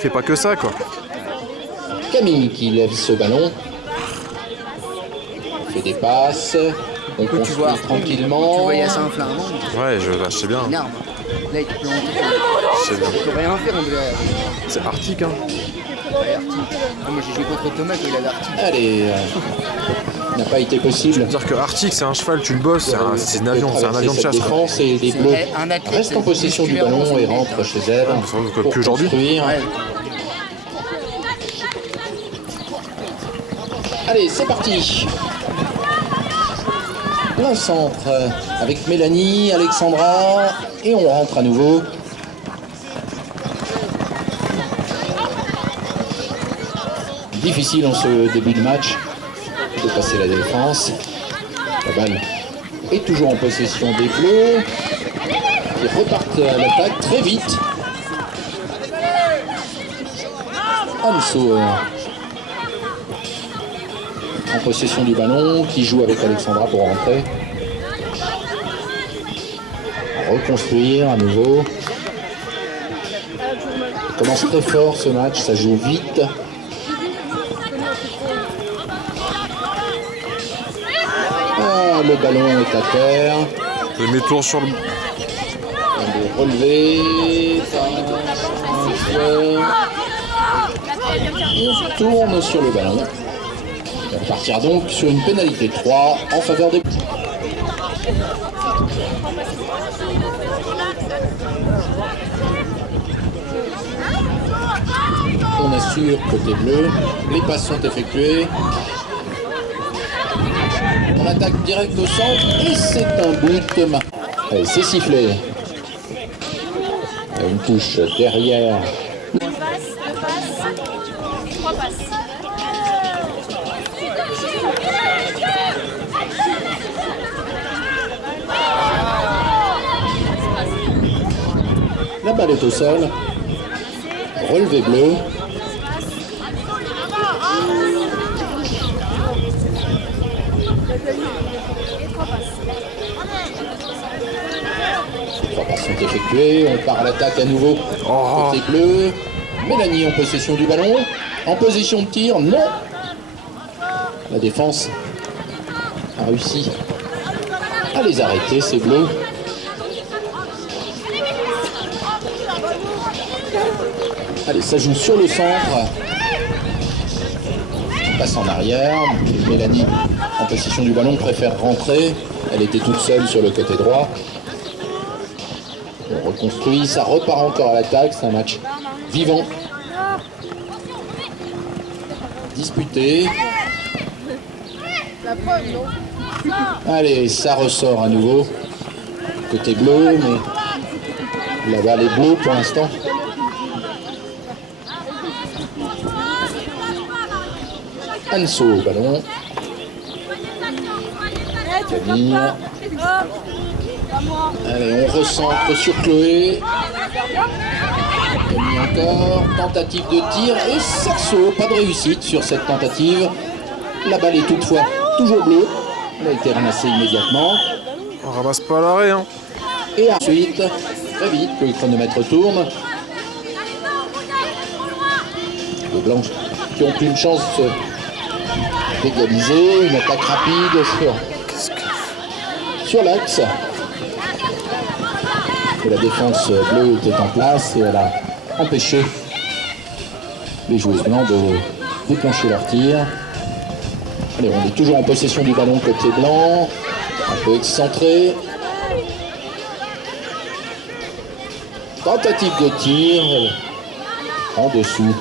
fait pas que ça, quoi. Camille qui lève ce ballon. Fait des passes. On construit tranquillement. Tu voyais ça un flamand. Ouais, je sais bien. Énorme. Là, il peut Je sais bien. peut rien faire, on dirait. C'est Arctic, hein. Ouais, Arctic. Moi, j'ai joué contre Thomas quand il avait Arctic. Allez, n'a pas été possible. C'est-à-dire que Arctic, c'est un cheval, tu le bosses, c'est un avion de chasse. Défense et les Bleus Un athlète restent en possession du ballon et rentrent chez elle pour Plus aujourd'hui. construire. Ouais. Allez, c'est parti. Plein centre avec Mélanie, Alexandra et on rentre à nouveau. Difficile en ce début de match de passer la défense. La balle est toujours en possession des Bleus qui repartent à l'attaque très vite. Anso en possession du ballon qui joue avec Alexandra pour rentrer. Reconstruire à nouveau. Ça commence très fort ce match, ça joue vite. Ah, le ballon est à terre. Je mets tour sur le... Il est relevé. On tourne sur le ballon. On va partir donc sur une pénalité 3 en faveur des... On assure côté bleu. Les passes sont effectuées. On attaque direct au centre et c'est un but. Allez, c'est sifflé. Il y a une touche derrière. Deux passes, trois passes. La balle est au sol. Relevé bleu. Trois passes sont effectuées. On part à l'attaque à nouveau. Côté bleu. Mélanie en possession du ballon. En position de tir. Non. La défense a réussi à les arrêter, ces bleus. Allez, ça joue sur le centre. On passe en arrière. Mélanie, en possession du ballon, préfère rentrer. Elle était toute seule sur le côté droit. On reconstruit, ça repart encore à l'attaque. C'est un match vivant. Disputé. Allez, ça ressort à nouveau. Côté bleu, mais la balle est bleue pour l'instant. Anso au ballon. Camille. Allez, on recentre sur Chloé. Camille encore. Tentative de tir et Sarceau. Pas de réussite sur cette tentative. La balle est toutefois toujours bleue. Elle a été ramassée immédiatement. On ramasse pas l'arrêt, hein. Et ensuite, très vite, le chronomètre tourne. Les Blancs qui ont une chance d'égaliser, une attaque rapide sur l'axe. La défense bleue était en place et elle a empêché les joueuses blancs de déclencher leur tir. Allez, on est toujours en possession du ballon côté blanc, un peu excentré. Tentative de tir en dessous.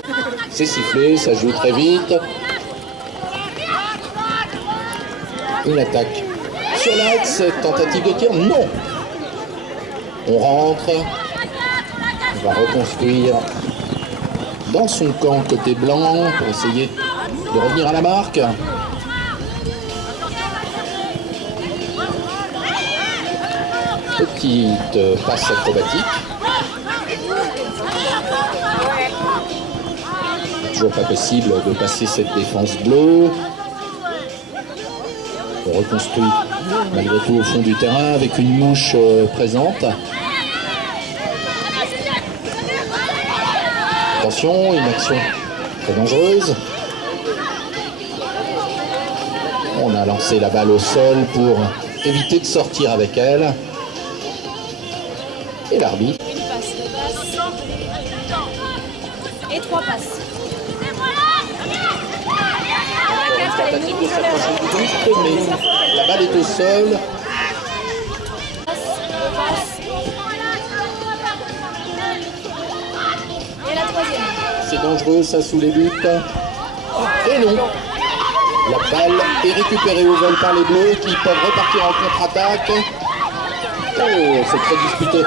C'est sifflé, ça joue très vite. Une attaque sur l'axe, tentative de tir, non. On rentre. On va reconstruire dans son camp côté blanc pour essayer de revenir à la marque. Petite passe acrobatique. Toujours pas possible de passer cette défense bleue. On reconstruit malgré tout au fond du terrain avec une mouche présente. Attention, une action très dangereuse. On a lancé la balle au sol pour éviter de sortir avec elle. Et l'arbitre. Une passe, deux passes. Et trois passes. Tentative de s'approcher du but, mais la balle est au sol. Deux passes. Et la troisième. C'est dangereux, ça, sous les buts. Et non. La balle est récupérée au vol par les Bleus qui peuvent repartir en contre-attaque. Oh, c'est très disputé.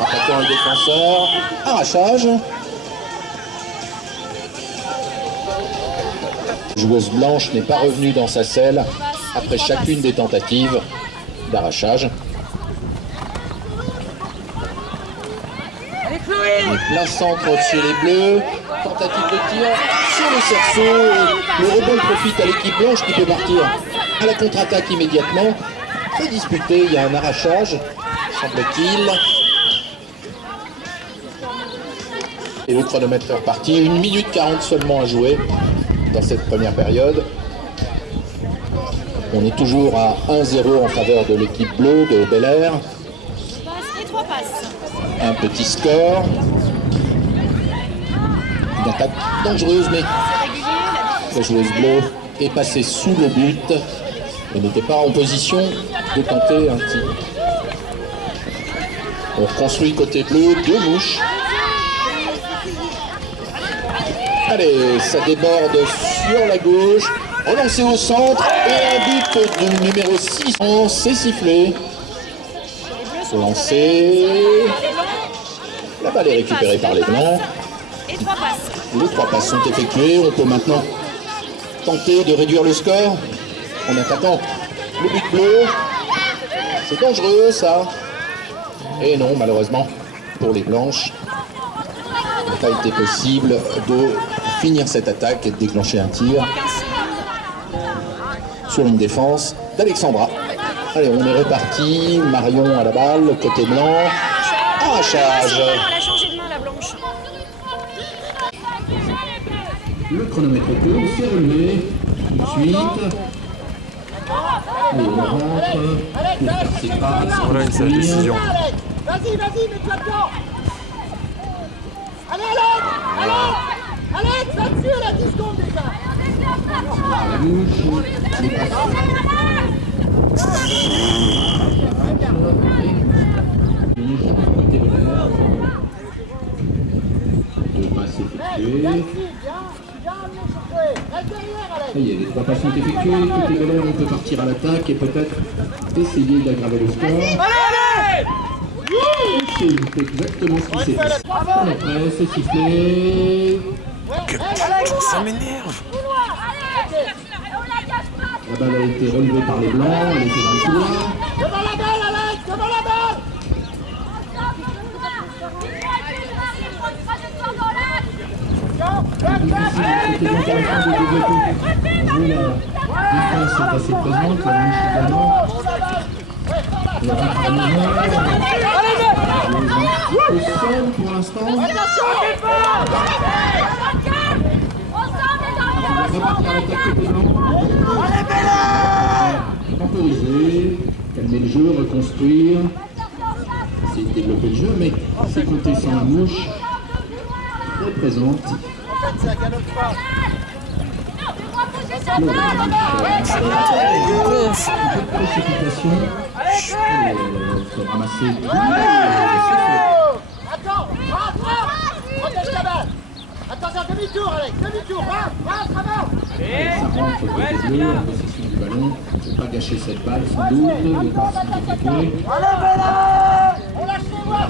Attaquant et défenseur. Arrachage. Joueuse blanche n'est pas revenue dans sa selle après chacune des tentatives d'arrachage. Plein centre chez les Bleus. Tentative de tir sur le cerceau. Le rebond profite à l'équipe blanche qui peut partir à la contre-attaque immédiatement. Très disputé, il y a un arrachage, semble-t-il. Et le chronomètre est reparti. 1 minute 40 seulement à jouer dans cette première période. On est toujours à 1-0 en faveur de l'équipe bleue de Bel Air. Et trois passes. Un petit score. Une attaque dangereuse, mais la joueuse bleue est passée sous le but et n'était pas en position de tenter un tir. On reconstruit côté bleu, 2 mouches. Allez, ça déborde sur la gauche, relancé au centre et un but du numéro 6. C'est sifflé. Lancé. La balle est récupérée par les blancs. Et trois passes. Les 3 passes sont effectuées. On peut maintenant tenter de réduire le score en attaquant le but bleu. C'est dangereux, ça. Et non, malheureusement, pour les blanches, il n'a pas été possible de finir cette attaque et de déclencher un tir sur une défense d'Alexandra. Allez, on est reparti. Marion à la balle, côté blanc. Arrachage. Elle a changé de main, la blanche. Le chronomètre tourne, c'est relevé. Tout de suite. Allez, on rentre. Pour faire ses passes. Voilà une sage décision. Vas-y, mets-toi dedans. Allez, Alex. Alex, là-dessus, elle a 10 secondes déjà. La gauche, les côté vert. 2 passes effectuées. Ça y est, les 3 passes sont effectuées. Côté vert, on peut partir à l'attaque et peut-être essayer d'aggraver le score. C'est exactement ce qui s'est passé. Après, c'est sifflé. Ça m'énerve. La balle a été relevée par les blancs, elle était dans le couloir. Devant la balle, Alex, devant la balle. C'était intéressant de développer. La défense est assez présente, la mouche également. La rentrée au sol pour l'instant. On va repartir à l'attaque côté blanc. Temporiser, calmer le jeu, reconstruire. Essayer de développer le jeu, mais c'est compter sans la mouche. Très présente. Précipitation. Faut ramasser. Attends, protège la balle. Attention, demi-tour, Alex, demi-tour, va, avant. Ça rentre côté bleu, en possession du ballon. Il ne faut pas gâcher cette balle, sans doute. Les passes sont effectuées. On lâche les voix.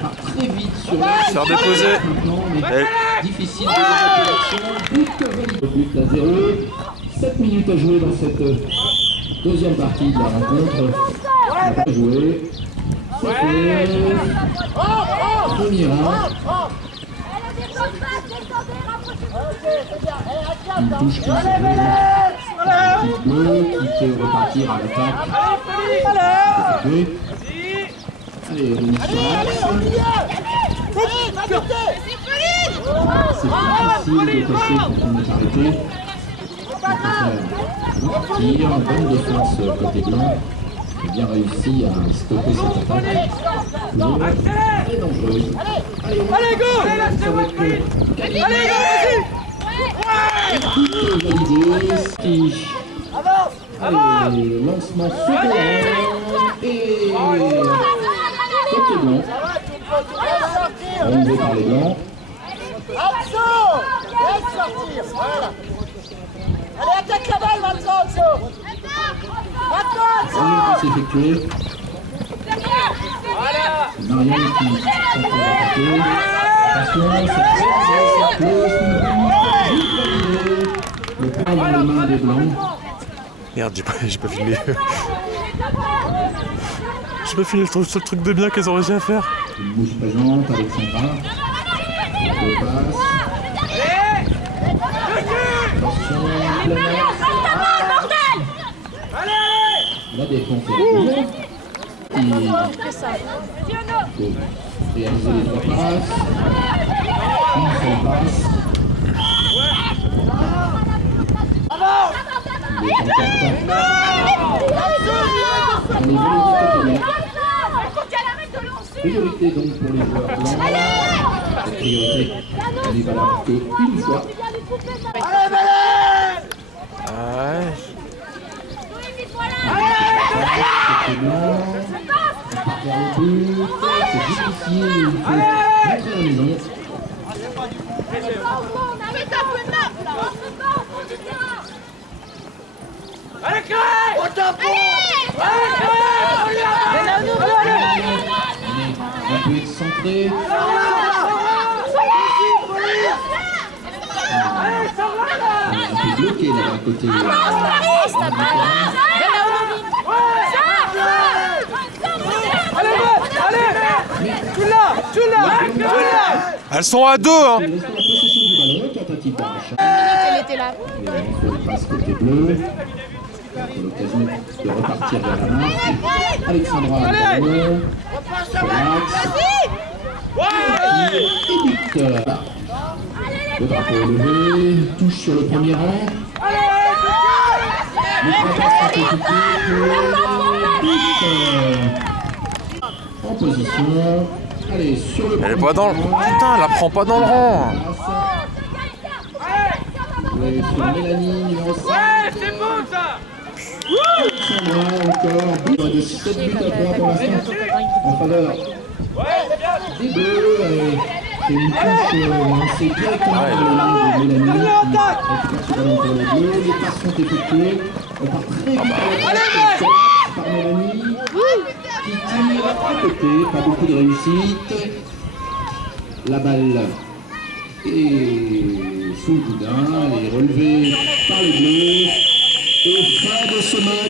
Part très vite sur la Faire déposer. maintenant, mais difficile de développer l'action. But à 0. 7 minutes à jouer dans cette deuxième partie de la rencontre. On n'a pas joué. C'est fait. Premier round. Une touche qui se joue. L'équipe bleue qui peut repartir à l'attaque. Allez, Denis Chirac. c'est difficile de passer quand on est arrêté. Tir, bonne défense côté blanc. J'ai bien réussi à stopper cette attaque. Toujours très dangereuse. Allez, go! Ça va être Allez, tout validé. Stige. Allez, lancement second. Et côté blanc. Relevé par les blancs. Anso! Laisse sortir, voilà. Allez, attaque la balle maintenant, Anso! Maintenant, Relevé Anso! qui s'effectue. Marianne qui tente d'attaquer. Attention, c'est le point dans les mains des blancs. Merde, j'ai pas filmé. J'ai pas filmé le seul truc de bien qu'elles ont réussi à faire. Une bouche présente, Alexandra. Deux passes. Attention, plein axe. La défense est dure. Il faut réaliser les trois passes. Une seule passe. Il est encore temps. On est venu priorité donc pour les joueurs blancs. Cette priorité, elle est valable qu'une fois. Allez, Bélène! Ouais. Côté blanc, on part vers le but. C'est difficile, il faut rentrer à la maison. Allez, Cré! Au tampon! Allez, Cré! Un peu excentré. Un peu bloqué là à côté. Elles sont à deux, hein. Il reste la possession du ballon, tentative d'arrachage. Elle était là. Il faut le passe côté bleu. C'est l'occasion de repartir vers la marque. Alexandra Ballon. Et but. Le drapeau est levé. Touche sur le premier rang. Le trois passes consécutives. But. En position. Allez, sur le Elle est pas dans le... Putain, elle la prend pas dans le rang. Joué sur Mélanie, numéro 5. Ouais, c'est bon ça! Alexandra encore, but de 7 buts à 3 pour l'instant en faveur des Bleus. C'est une touche lancée directement dans les mains de Mélanie qui récupère ce ballon pour les Bleus. Les passes sont effectuées. On part très vite à l'attaque par Mélanie qui tire à côté, pas beaucoup de réussite. La balle est sous le boudin, elle est relevée par les Bleus. Et fin de ce match.